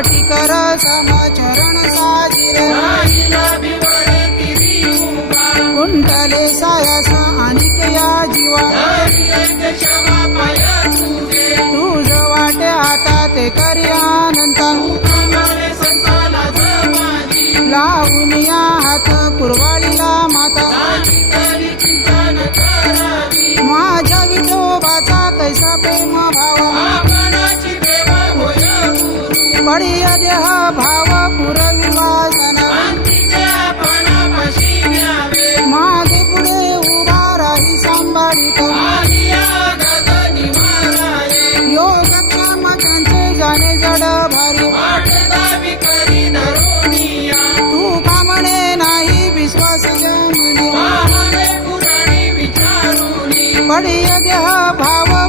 पाठी कर समचरण साजिरे कुंटले सायास अनिक या जीवा तुझ वाटे आता ते करी अनंत लावून या हात कुरवाळीला माता माझ्या विठोबाचा कैसा प्रेम भाव पडिय देह भाव पुरविवासना मागे पुढे उभा राही सांभाळीत योगक्षेम त्यांचे जाणे जड भारी तू का म्हणे नाही विश्वास जमणे पडिय देह भाव